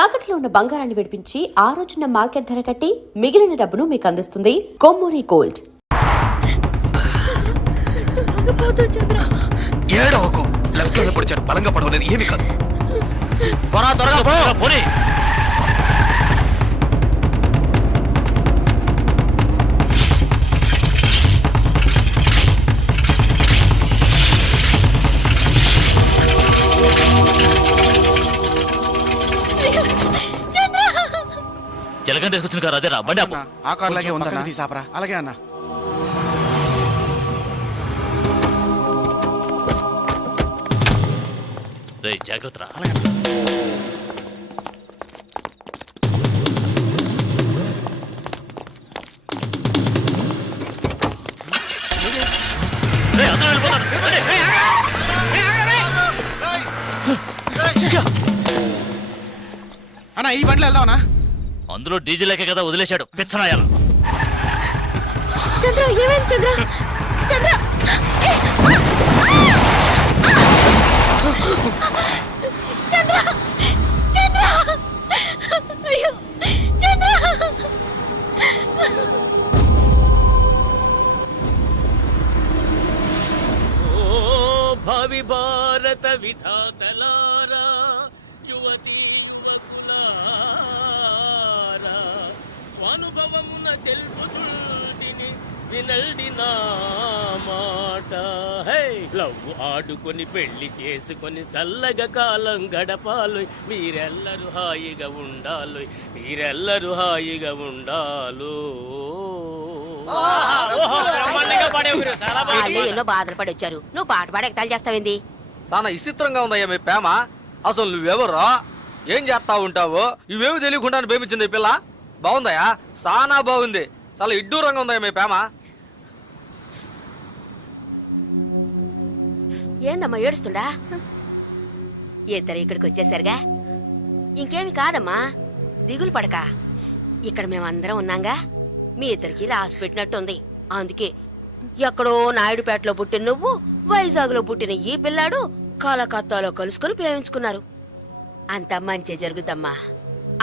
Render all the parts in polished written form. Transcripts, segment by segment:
తాకట్లో ఉన్న బంగారాన్ని విడిపించి ఆ రోజున మార్కెట్ ధర కట్టి మిగిలిన డబ్బును మీకు అందిస్తుంది కొమ్మూరి గోల్డ్. ఏడవకు, లెఫ్ట్ లో పొడిచాడు, బలంగా పడవలేదు, ఏమి కాదు. త్వరగా పోనీ. జలగంట తీసుకొచ్చిన కారు అదేరా, బండి ఆపు. ఆ కార్ లాగే ఉందన్నా, తీసాపరా. అలాగే అన్న. రేయ్ జాగ్రత్త రా. అన్నా ఈ బండిలో వెళ్దామన్నా. అందులో డీజిల్ లేకే కదా వదిలేశాడు పిచ్చనాయాల. చంద్ర ఏమైంది చంద్ర? చంద్ర చంద్ర చంద్ర అయ్యో చంద్ర. ఓ భావి భారత విధాతలారా, యువతి స్వానుభవమున తెలుపుతుడిని వినల్డి నా మాట. హే లవ్ ఆడుకొని పెళ్లి చేసుకొని చల్లగా కాలం గడపాలి, మీరెల్లరూ హాయిగా ఉండాలి, మీరెల్లరూ హాయిగా ఉండాలు. ఎన్నో బాధలు పడి వచ్చారు, నువ్వు పాట పాడి ఎగతాళి చేస్తావేంది? చాలా విచిత్రంగా ఉందయ్యా మీ ప్రేమ. అసలు నువ్వెవరో, ఏం చేస్తా ఉంటావో ఇవేమి తెలియకుండా ప్రేమించింది ఈ పిల్ల. బాగుందయ్యా, చాలా బాగుంది. చాలా ఇడ్డూరంగా ఉందయ్యా మీ ప్రేమ. ఏందమ్మా ఏడుస్తుండా? ఇద్దరు ఇక్కడికి వచ్చేసరిగా, ఇంకేమి కాదమ్మా, దిగులు పడక. ఇక్కడ మేమందరం ఉన్నాగా, మీ ఇద్దరికి రాసి పెట్టినట్టుంది. అందుకే ఎక్కడో నాయుడుపేటలో పుట్టిన నువ్వు, వైజాగ్ లో పుట్టిన ఈ పిల్లాడు కలకత్తాలో కలుసుకొని ప్రేమించుకున్నారు. అంతా మంచి జరుగుతమ్మా.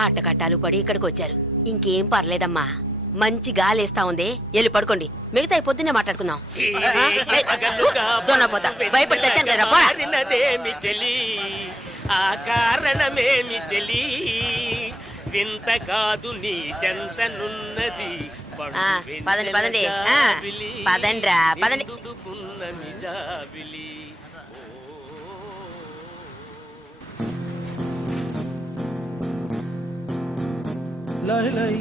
ఆటకట్టాలు పడి ఇక్కడికి వచ్చారు, ఇంకేం పర్లేదమ్మా. మంచి గాలేస్తా ఉంది, వెళ్ళి పడుకోండి. మిగతా పొద్దున్నే మాట్లాడుకుందాం. భయపడి చచ్చాను కదా. ఆ కారణమేమి చెలి, వింత కాదు నీ చెంతనున్నది. పదండి పదండి పదండ్రా పదండి. lay lay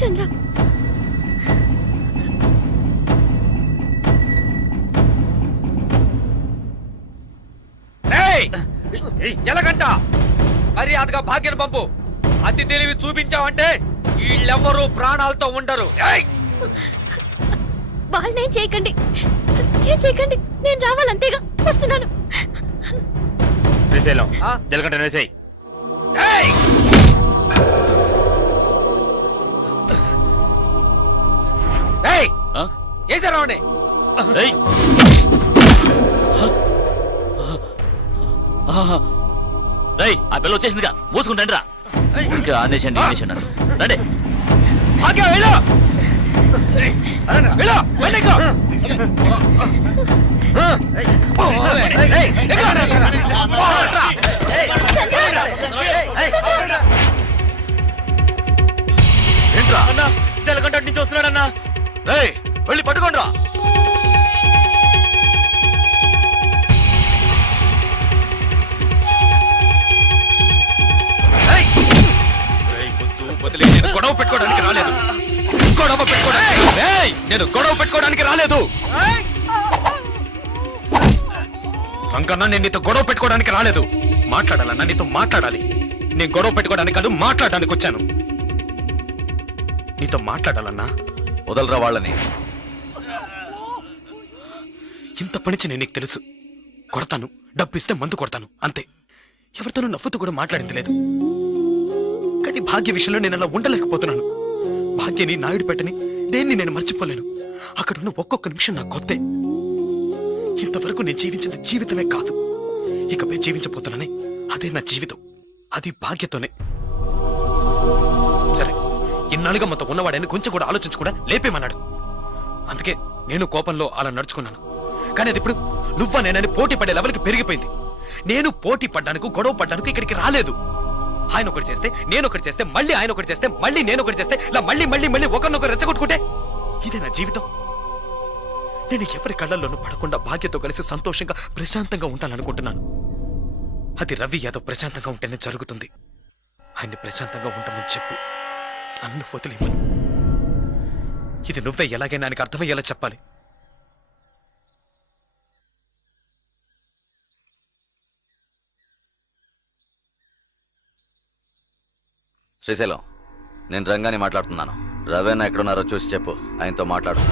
చంద్ర జలగంట మర్యాదగా భాగ్యను పంపు. అతి తెలివి చూపించావంటే వీళ్ళెవ్వరూ ప్రాణాలతో ఉండరు. వాళ్ళనేం చేయకండి, ఏం చేయకండి. నేను రావాలంతేగా, వస్తున్నాను. శ్రీశైలం జలగంట వేసేయ్. ఏసారావండి. ఆ పిల్ల వచ్చేసిందిగా, మూసుకుంటాండి రా. ఇంకా ఆనేసండి రండి. ఏంట్రా అన్నా, జలగంట నుంచి వస్తున్నాడన్నా. వెళ్ళి పట్టుకోండి రా. వదిలే, నేను గొడవ పెట్టుకోవడానికి రాలేదు. గొడవ పెట్టుకోవడానికి ఏయ్, నేను గొడవ పెట్టుకోవడానికి రాలేదు. రంగన్న, నేను నీతో గొడవ పెట్టుకోవడానికి రాలేదు. మాట్లాడాలన్నా నీతో మాట్లాడాలి. నేను గొడవ పెట్టుకోవడానికి కాదు, మాట్లాడడానికి వచ్చాను. నీతో మాట్లాడాలన్నా. వదలరా వాళ్ళని. ఇంత పనిచి నేను నీకు తెలుసు. కొడతాను, డబ్బు ఇస్తే మందు కొడతాను, అంతే. ఎవరితోనూ నవ్వుతూ కూడా మాట్లాడింది లేదు. కానీ భాగ్య విషయంలో నేను అలా ఉండలేకపోతున్నాను. భాగ్యని, నాయుడు పెట్టని దేన్ని నేను మర్చిపోలేను. అక్కడున్న ఒక్కొక్క నిమిషం నాకు కొత్తే. ఇంతవరకు నేను జీవించింది జీవితమే కాదు, ఇకపై జీవించబోతున్నానే అదే నా జీవితం. అది భాగ్యతోనే. సరే, ఇన్నాళ్ళుగా మనతో ఉన్నవాడని కొంచెం కూడా ఆలోచించకుండా లేపేమన్నాడు. అందుకే నేను కోపంలో అలా నడుచుకున్నాను. కానీ అది ఇప్పుడు నువ్వా నేనని పోటీ పడే లెవెల్కి పెరిగిపోయింది. నేను పోటీ పడ్డానికి, గొడవ పడ్డానికి ఇక్కడికి రాలేదు. ఆయన ఒకటి చేస్తే, నేను ఒకటి చేస్తే, మళ్ళీ ఆయన ఒకటి చేస్తే, మళ్ళీ నేను ఒకటి చేస్తే, ఇలా మళ్ళీ మళ్ళీ మళ్ళీ ఒకరినొకరు రెచ్చగొట్టుకుంటే ఇదే నా జీవితం. నేను ఎవరి కళ్ళల్లోనూ పడకుండా భాగ్యతో కలిసి సంతోషంగా ప్రశాంతంగా ఉంటాననుకుంటున్నాను. అది రవి యాదవ్ ప్రశాంతంగా ఉంటేనే జరుగుతుంది. ఆయన్ని ప్రశాంతంగా ఉంటామని చెప్పు, నన్ను వదిలేమని. ఇది నువ్వే ఎలాగైనా ఆయనకు అర్థమయ్యేలా చెప్పాలి. శ్రీశైలం, నేను రంగాని మాట్లాడుతున్నాను. రవేనా ఎక్కడున్నారో చూసి చెప్పు, ఆయనతో మాట్లాడు.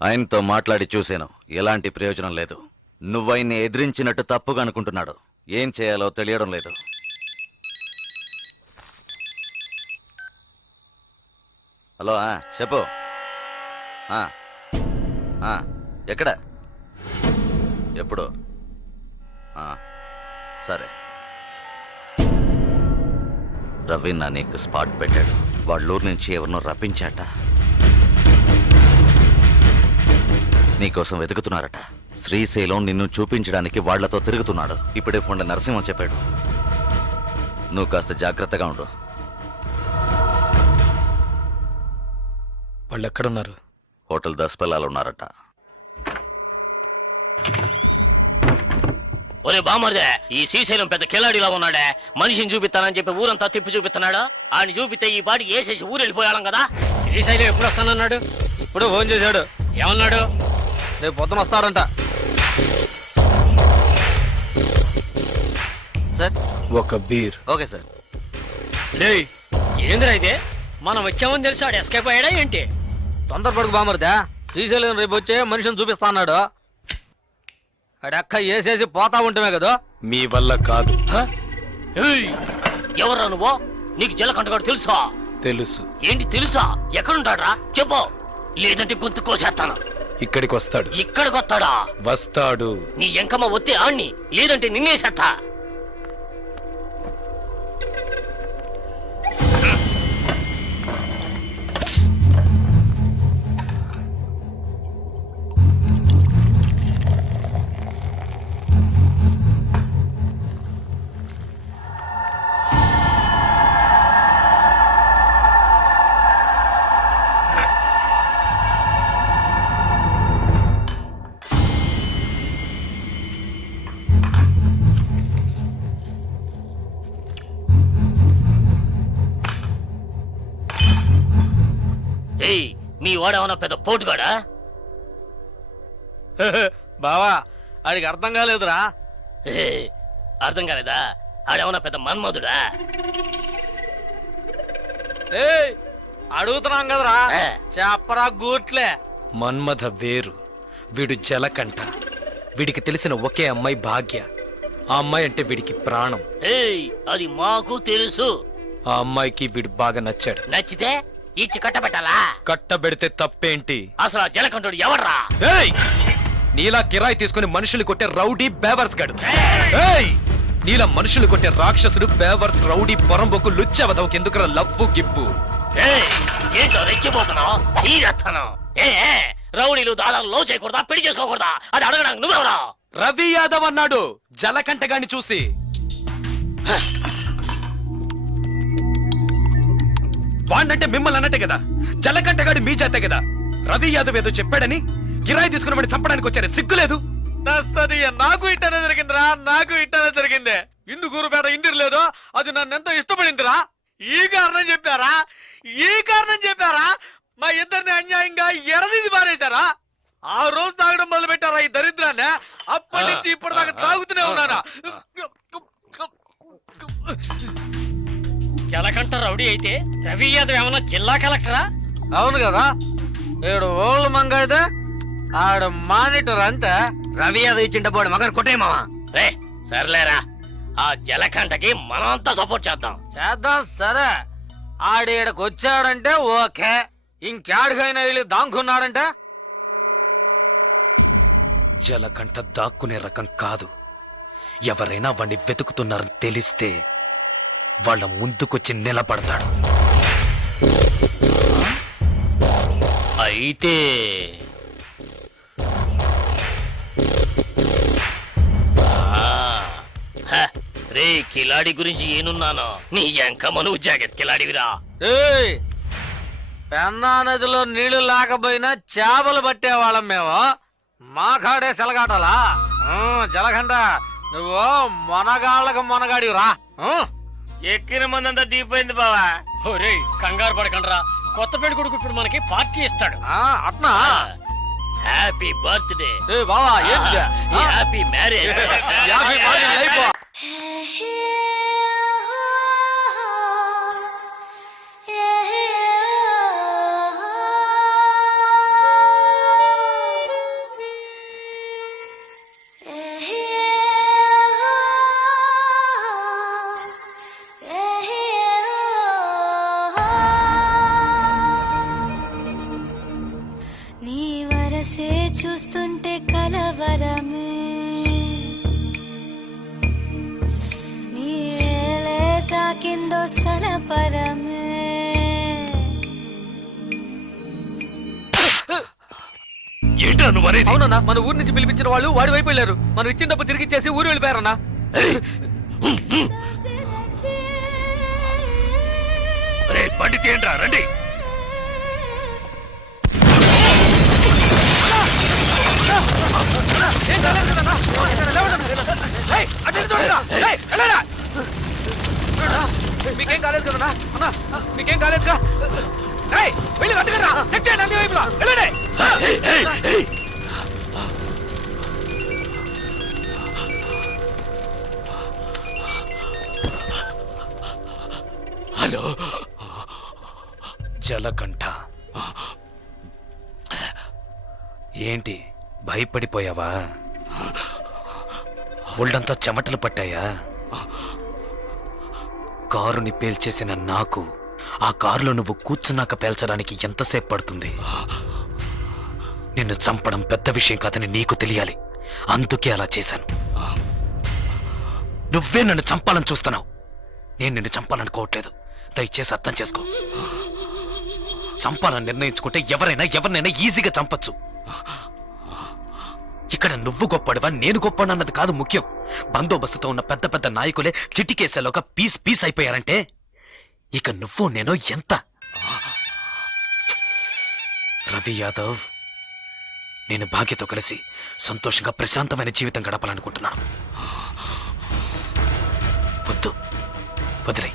ఆయనతో మాట్లాడి చూశాను, ఎలాంటి ప్రయోజనం లేదు. నువ్వైన్ని ఎదిరించినట్టు తప్పుగా అనుకుంటున్నాడు. ఏం చేయాలో తెలియడం లేదు. హలో, చెప్పు. ఎక్కడ, ఎప్పుడు? సరే. రవి నా నీకు స్పాట్ పెట్టాడు. వాళ్ళూరు నుంచి ఎవరినో రప్పించాట. నీకోసం వెతుకుతున్నారట. శ్రీశైలం నిన్ను చూపించడానికి వాళ్లతో తిరుగుతున్నాడు. ఇప్పుడే ఫోన్లో నరసింహం చెప్పాడు. నువ్వు కాస్త జాగ్రత్తగా ఉండు. వాళ్ళు ఎక్కడున్నారు? హోటల్ దస్పల్లాలు ఉన్నారట. ఒరే బామర్దే, ఈ శ్రీశైలం పెద్ద కిలాడిలా ఉన్నాడే. మనిషిని చూపిస్తానని చెప్పి ఊరంతా తిప్పి చూపిస్తున్నాడు. ఆయన చూపితే ఈ పాటికి వేసేసి ఊరు వెళ్ళిపోయాం కదా. శ్రీశైలం ఎప్పుడు వస్తానన్నాడు? ఇప్పుడు ఫోన్ చేశాడు. ఏమన్నాడు? రేపు పొద్దున వస్తాడంట. సార్, ఒక బీర్. Okay sir. ఏందిరా ఇదే? మనం వచ్చామని తెలిసి ఆడు ఎస్కేప్ అయ్యాడా ఏంటి? తొందరపడుకు బామర్దా. శ్రీశైలం రేపు వచ్చే మనిషిని చూపిస్తా అన్నాడు. అడక్క వేసేసి పోతా ఉంటామే కదా. మీ వల్ల కాదు. ఎవరా నువ్వు? నీకు జలకంటగాడు తెలుసా? తెలుసు. ఏంటి తెలుసా? ఎక్కడుంటాడ్రా చెప్పు, లేదంటే గొంతు కోసేస్తాను. ఇక్కడికి వస్తాడు. ఇక్కడికి వస్తాడా? వస్తాడు. నీ ఎంకమ్మ ఒత్తి ఆణ్ణి, లేదంటే నిన్నేసేస్తా. మీ వాడేమన్నా పెద్ద పోటుగాడా? బావా, ఆడికి అర్థం కాలేదురా. అర్థం కాలేదా? ఆడేమన్నా పెద్ద మన్మధుడా? అడుగుతున్నాం కదరా, చెప్పరా గూట్లే. మన్మథ వేరు, వీడు జలకంట. వీడికి తెలిసిన ఒకే అమ్మాయి భాగ్య. ఆ అమ్మాయి అంటే వీడికి ప్రాణం. అది మాకు తెలుసు. ఆ అమ్మాయికి వీడు బాగా నచ్చాడు. నచ్చితే ఇచ్చి కట్టబెట్టాలా? కట్టబెడితే తప్పేంటి? అసలు ఆ జలకంఠుడు ఎవర్రా? నీలా కిరాయి తీసుకుని మనుషులు కొట్టే రౌడీ బేవర్స్ గడు. నీలా మనుషులు కొట్టే రాక్షసుడు బేవర్స్ రౌడీ పొరంబొక్కు లుచ్చవదవుకి ఎందుకురా లవ్వు గిప్పు? ఏంటో రెచ్చిపోతున్నావు? రౌడీలు దాదాపు లో చేయకూడదా, పెళ్లి చేసుకోకూడదా? అది అడగడానికి నువ్వెవరా? రవి యాదవ్ అన్నాడు జలకంటగాన్ని చూసి. వాణ్ణంటే మిమ్మల్ని అన్నట్టే కదా, జలకంటగాడి మీ చేతే కదా. రవి యాదవ్ ఏదో చెప్పాడని కిరాయి తీసుకున్న వాడిని చంపడానికి వచ్చారు, సిగ్గులేదు? నాకు ఇట్టనే జరిగిందిరా, నాకు ఇట్టనే జరిగింది. ఇందుకూరుపేట ఇంటిర్ లేదో అది నన్ను ఎంతో ఇష్టపడిందిరా. ఈ కారణం చెప్పారా మా ఇద్దరిని అన్యాయంగా ఎడదీసి పారేశారా? ఆ రోజు తాగడం మొదలు పెట్టారా ఈ దరిద్రాన్ని. అప్పటి నుంచి ఇప్పటిదాకా తాగుతూనే ఉన్నానా. జలకంట రౌడీ అయితే రవి యాదవ్ ఏమన్నా జిల్లా కలెక్టరా? అవును కదా, ఏడు ఓళ్ళు మంగ అయితే ఆడు మానిటర్ అంతే. రవి యాదవ్ ఇచ్చింట పోడు మగన్ కొట్టే మావా. రే సర్లేరా, ఆ జలకంటకి మనమంతా సపోర్ట్ చేద్దాం. సరే, ఆడేడకు వచ్చాడంటే ఓకే. ఇంకేడికైనా వెళ్ళి దాంకున్నాడంటే జలకంట దాక్కునే రకం కాదు. ఎవరైనా వాణ్ణి వెతుకుతున్నారని తెలిస్తే వాళ్ళ ముందుకొచ్చి నిలబడతాడు. అయితే రే కిలాడి గురించి ఏనున్నాను, నీ ఎంక మనువు జాగ్రత్త కిలాడివిరా. ఏయ్, పెన్నా నదిలో నీళ్లు లేకపోయినా చేపలు పట్టేవాళ్ళం మేము. మా కాడే సెలగాటలా. జలగంట నువ్వు మొనగాళ్ళకు మొనగాడిరా. ఎక్కిన మందంతా దిగిపోయింది బావా. రే కంగారు పడకండ్రా, కొత్త పెళ్లి కొడుకు ఇప్పుడు మనకి పార్టీ ఇస్తాడు. అట్నా? Happy birthday. బావా, ఏంటి హ్యాపీ మ్యారేజ్. నీ వరసే చూస్తుంటే కలవరమే, నీ ఏలే తాకిందో సలపరమే. ఏంటో నువ్వు అనేది? అవునన్నా, మన ఊరి నుంచి పిలిపించిన వాళ్ళు వాడి వైపు వెళ్ళారు. మనం ఇచ్చిన డబ్బు తిరిగి ఇచ్చేసి ఊరు వెళ్ళిపోయారన్నా. రే బండి తీయండిరా, రండి. మీకేం కాలేదు కదన్నా? అన్నా, మీకేం కాలేదుగా? వెళ్ళి వెతకరా, చెక్ చేయండి అన్ని వైపులా. వెళ్ళండి. హలో జలకంఠ, ఏంటి భయపడిపోయావా? ఒళ్ళంతా చెమటలు పట్టాయా? కారుని పేల్చేసిన నాకు ఆ కారులో నువ్వు కూర్చున్నాక పేల్చడానికి ఎంతసేపు పడుతుంది? నిన్ను చంపడం పెద్ద విషయం కాదని నీకు తెలియాలి, అందుకే అలా చేశాను. నువ్వే నన్ను చంపాలని చూస్తున్నావు, నేను నిన్ను చంపాలనుకోవట్లేదు. దయచేసి అర్థం చేసుకో. చంపాలని నిర్ణయించుకుంటే ఎవరినైనా ఈజీగా చంపచ్చు. ఇక్కడ నువ్వు గొప్పడివా నేను గొప్పడన్నది కాదు ముఖ్యం. బందోబస్తుతో ఉన్న పెద్ద పెద్ద నాయకులే చిటికేసేలోగా పీస్ అయిపోయారంటే ఇక నువ్వు నేను ఎంత? రవి యాదవ్, నేను భాగ్యతో కలిసి సంతోషంగా ప్రశాంతమైన జీవితం గడపాలనుకుంటున్నాను. వద్దు, వదిలే.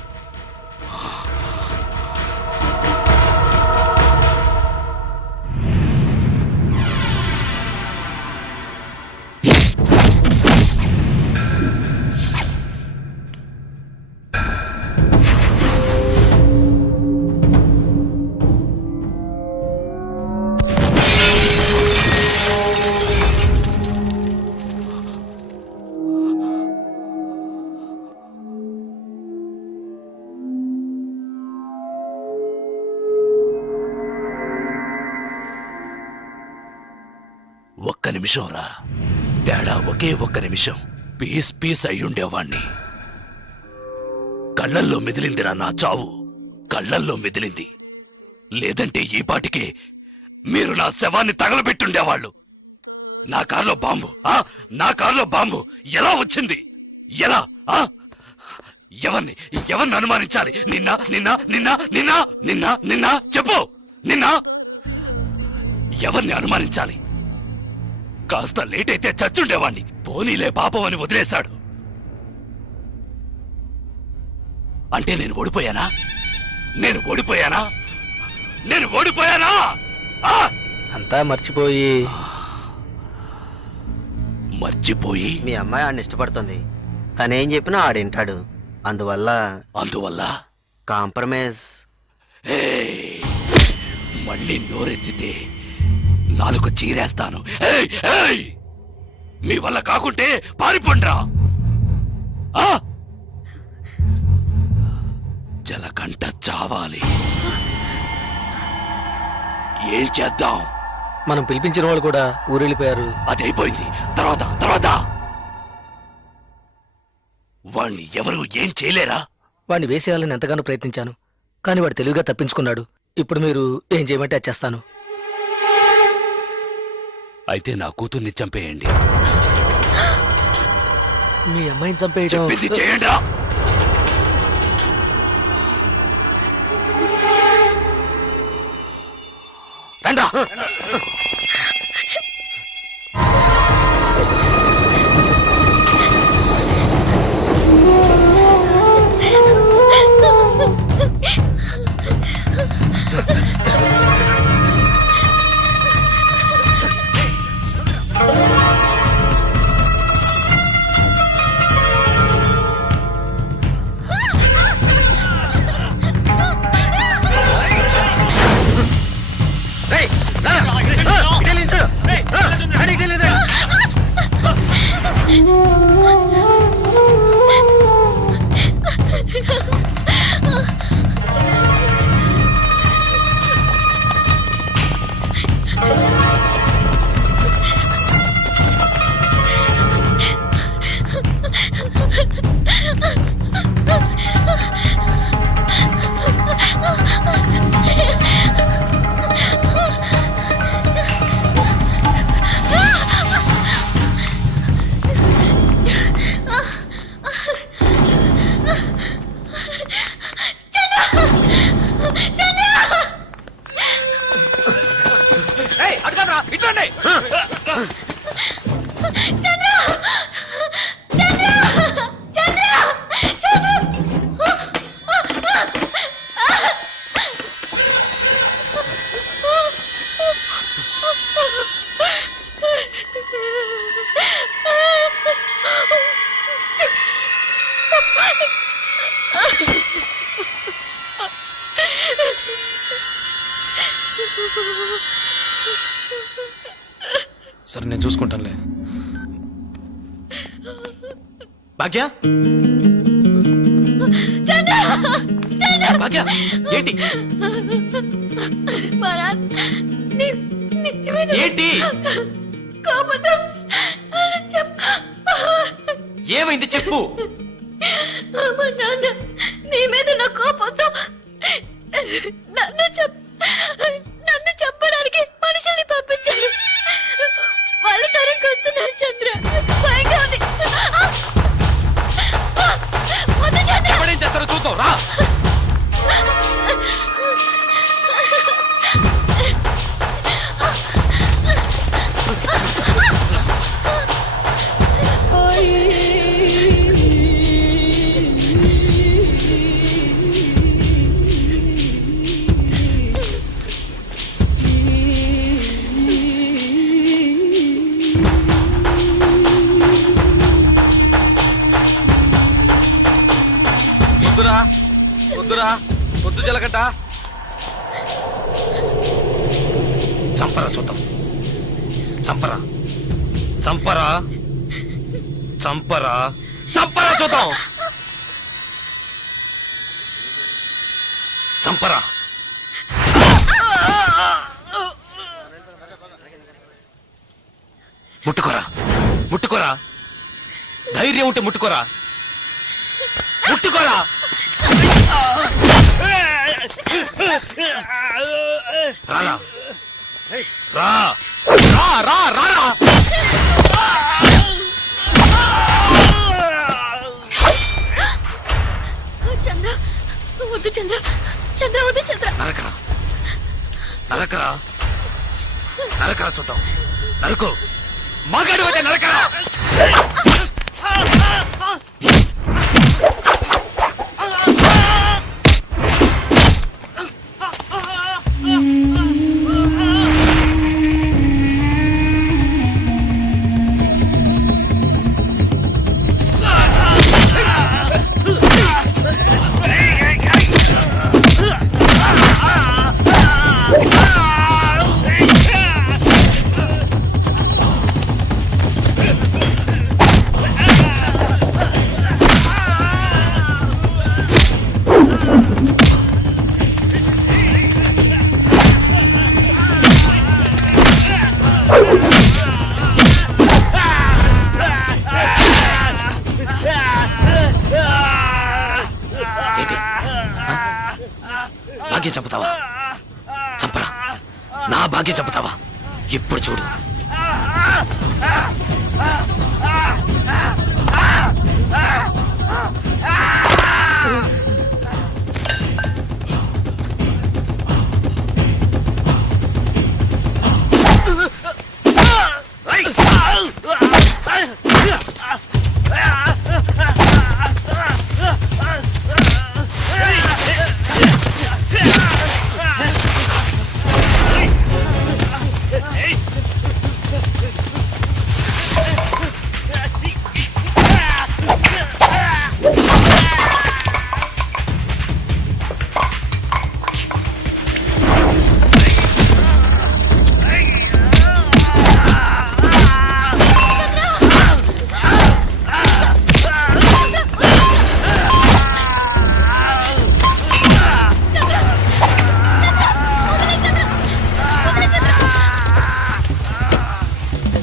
ఒక్క నిమిషం రా, తేడా ఒకే ఒక్క నిమిషం. పీస్ అయ్యుండేవాణ్ణి. కళ్ళల్లో మెదిలిందిరా నా చావు, కళ్ళల్లో మెదిలింది. లేదంటే ఈ పాటికి మీరు నా శవాన్ని తగలబెట్టుండేవాళ్ళు. నా కారులో బాంబు ఎలా వచ్చింది? ఎలా? ఎవరిని అనుమానించాలి? నిన్న చెప్పు. ఎవరిని అనుమానించాలి? కాస్త లేట్ అయితే చచ్చుండేవాణ్ణి. పోనీలే పాపం అని వదిలేశాడు. అంటే నేను ఓడిపోయానా? నేను ఓడిపోయానా? నేను ఓడిపోయానా? ఆ? అంతా మర్చిపోయి మర్చిపోయి మీ అమ్మాయి ఆడిని ఇష్టపడుతుంది. తనేం చెప్పినా ఆడింటాడు. అందువల్ల కాంప్రమైజ్. ఏయ్! మళ్ళీ నోరెత్తితే నాలుగు చీరేస్తాను. ఏయ్! ఏయ్! మీ వల్ల కాకుంటే పారిపోండ్రా. ఆ? జలకంట చావాలి. ఏం చేద్దాం? మనం పిలిపించిన వాళ్ళు కూడా ఊరెళ్ళిపోయారు. అది అయిపోయింది. తర్వాత వాణ్ణి ఎవరు ఏం చేయలేరా? వాడిని వేసేయాలని ఎంతగానో ప్రయత్నించాను, కానీ వాడు తెలివిగా తప్పించుకున్నాడు. ఇప్పుడు మీరు ఏం చేయమంటే అది చేస్తాను. అయితే నా కూతుర్ని చంపేయండి. మీ అమ్మాయిని చంపేయడం చెప్పింది చేయండి. రండ్రా. సరే, నేను చూసుకుంటానులే. భాగ్య, భాగ్య, ఏంటి ఏంటి ఏమైంది చెప్పు. నీ మీద నా కోపంతో నన్ను చెప్పడానికి మనుషుల్ని పంపించారు. వాళ్ళు తరంకి వస్తున్నారు చంద్ర. భయంగా ఉంది. వద్దు చంద్ర. ఎవడేం చేస్తారో చూద్దాం రా. వద్దు జలకంట. చంపరా చూద్దాం. చంపరా చంపరా చంపరా చంపరా చూద్దాం. చంపరా. ముట్టుకోరా, ముట్టుకోరా. ధైర్యం ఉంటే ముట్టుకోరా, ముట్టుకోరా. రారా, రా రా రా రా రా. చంద్ర వద్దు చంద్ర. చంద్ర వద్దు చంద్ర. నరకరా, నరకరా, నరకరా చూద్దాం. నరుకు. మగాడు అయితే నరకరా. ఏంటి? భాగ్యం చంపుతావా? చంపరా. నా భాగ్యం చంపుతావా? ఇప్పుడు చూడు.